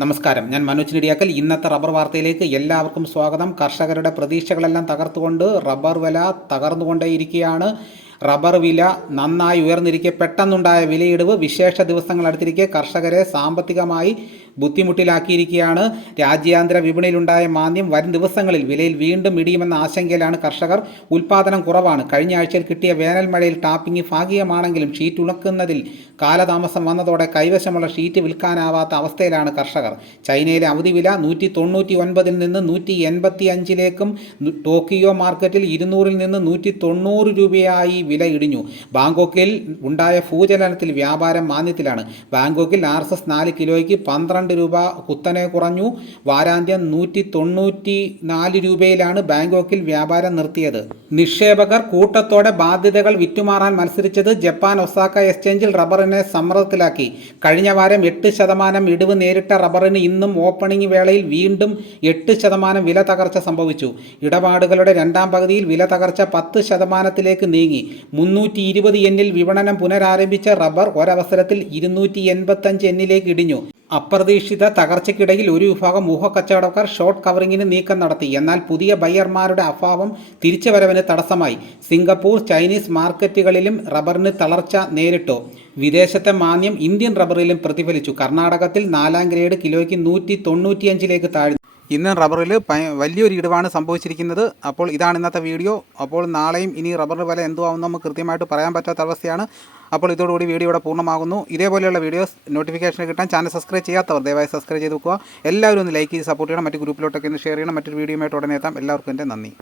നമസ്കാരം. ഞാൻ മനോജ് നെടിയാക്കൽ. ഇന്നത്തെ റബ്ബർ വാർത്തയിലേക്ക് എല്ലാവർക്കും സ്വാഗതം. കർഷകരുടെ പ്രതീക്ഷകളെല്ലാം തകർത്തുകൊണ്ട് റബ്ബർ വില തകർന്നുകൊണ്ടേയിരിക്കുകയാണ്. റബ്ബർ വില നന്നായി ഉയർന്നിരിക്കെ പെട്ടെന്നുണ്ടായ വിലയിടിവ് വിശേഷ ദിവസങ്ങൾ അടുത്തിരിക്കെ കർഷകരെ സാമ്പത്തികമായി ബുദ്ധിമുട്ടിലാക്കിയിരിക്കുകയാണ് രാജ്യാന്തര വിപണിയിലുണ്ടായ മാന്ദ്യം വരും ദിവസങ്ങളിൽ വിലയിൽ വീണ്ടും ഇടിയുമെന്ന ആശങ്കയിലാണ് കർഷകർ. ഉൽപാദനം കുറവാണ്. കഴിഞ്ഞ ആഴ്ചയിൽ കിട്ടിയ വേനൽമഴയിൽ ടാപ്പിംഗ് ഭാഗികമാണെങ്കിലും ഷീറ്റ് ഉണക്കുന്നതിൽ കാലതാമസം വന്നതോടെ കൈവശമുള്ള ഷീറ്റ് വിൽക്കാനാവാത്ത അവസ്ഥയിലാണ് കർഷകർ. ചൈനയിലെ അവധി വില നൂറ്റി തൊണ്ണൂറ്റി ഒൻപതിൽ നിന്ന് നൂറ്റി എൺപത്തി അഞ്ചിലേക്കും ടോക്കിയോ മാർക്കറ്റിൽ ഇരുന്നൂറിൽ നിന്ന് നൂറ്റി തൊണ്ണൂറ് രൂപയായി വില ഇടിഞ്ഞു. ബാങ്കോക്കിൽ ഉണ്ടായ ഭൂചലനത്തിൽ വ്യാപാരം മാന്ദ്യത്തിലാണ്. ബാങ്കോക്കിൽ ആർ എസ് എസ് നാല് കിലോയ്ക്ക് പന്ത്രണ്ട് രൂപ കുത്തനെ കുറഞ്ഞു. വാരാന്ത്യം നൂറ്റി തൊണ്ണൂറ്റി നാല് രൂപയിലാണ് ബാങ്കോക്കിൽ വ്യാപാരം നിർത്തിയത്. നിക്ഷേപകർ കൂട്ടത്തോടെ ബാധ്യതകൾ വിറ്റുമാറാൻ മത്സരിച്ചത് ജപ്പാൻ ഒസാക്ക എക്സ്ചേഞ്ചിൽ റബ്ബറിനെ സമ്മർദ്ദത്തിലാക്കി. കഴിഞ്ഞ വാരം എട്ട് ശതമാനം ഇടിവ് നേരിട്ട റബ്ബറിന് ഇന്നും ഓപ്പണിംഗ് വേളയിൽ വീണ്ടും എട്ട് ശതമാനം വില തകർച്ച സംഭവിച്ചു. ഇടപാടുകളുടെ രണ്ടാം പകുതിയിൽ വില തകർച്ച പത്ത് ശതമാനത്തിലേക്ക് നീങ്ങി. മുന്നൂറ്റി ഇരുപത് എന്നിൽ വിപണനം പുനരാരംഭിച്ച റബ്ബർ ഒരവസരത്തിൽ ഇരുന്നൂറ്റി എൺപത്തഞ്ച് എന്നിലേക്ക് ഇടിഞ്ഞു. അപ്രതീക്ഷിത തകർച്ചയ്ക്കിടയിൽ ഒരു വിഭാഗം ഊഹക്കച്ചവടക്കാർ ഷോർട്ട് കവറിങ്ങിന് നീക്കം നടത്തി. എന്നാൽ പുതിയ ബയ്യർമാരുടെ അഭാവം തിരിച്ചുവരവിന് തടസ്സമായി. സിംഗപ്പൂർ ചൈനീസ് മാർക്കറ്റുകളിലും റബ്ബറിന് തളർച്ച നേരിട്ടു. വിദേശത്തെ മാന്യം ഇന്ത്യൻ റബ്ബറിലും പ്രതിഫലിച്ചു. കർണാടകത്തിൽ നാലാം ഗ്രേഡ് കിലോയ്ക്ക് നൂറ്റി തൊണ്ണൂറ്റിയഞ്ചിലേക്ക് താഴ്ന്നു. ഇന്ന് റബ്ബറിൽ വലിയൊരു ഇടിവാണ് സംഭവിച്ചിരിക്കുന്നത്. അപ്പോൾ ഇതാണ് ഇന്നത്തെ വീഡിയോ. അപ്പോൾ നാളെയും ഇനി റബ്ബറിന് വില എന്തുവാകും നമുക്ക് കൃത്യമായിട്ട് പറയാൻ പറ്റാത്ത അവസ്ഥയാണ്. അപ്പോൾ ഇതോടുകൂടി വീഡിയോ ഇവിടെ പൂർണമാകുന്നു. ഇതേപോലെയുള്ള വീഡിയോസ് നോട്ടിഫിക്കേഷൻ കിട്ടാൻ ചാനൽ സബ്സ്ക്രൈബ് ചെയ്യാത്തവർ ദയവായി സബ്സ്ക്രൈബ് ചെയ്ത് വെക്കുക. എല്ലാവരും ഒന്ന് ലൈക്ക് ചെയ്ത് സപ്പോർട്ട് ചെയ്യണം. മറ്റ് ഗ്രൂപ്പിലോട്ടൊക്കെ ഒന്ന് ഷെയർ ചെയ്യണം. മറ്റൊരു വീഡിയോയുമായിട്ട് ഉടനെ എത്താം. എല്ലാവർക്കും എന്റെ നന്ദി.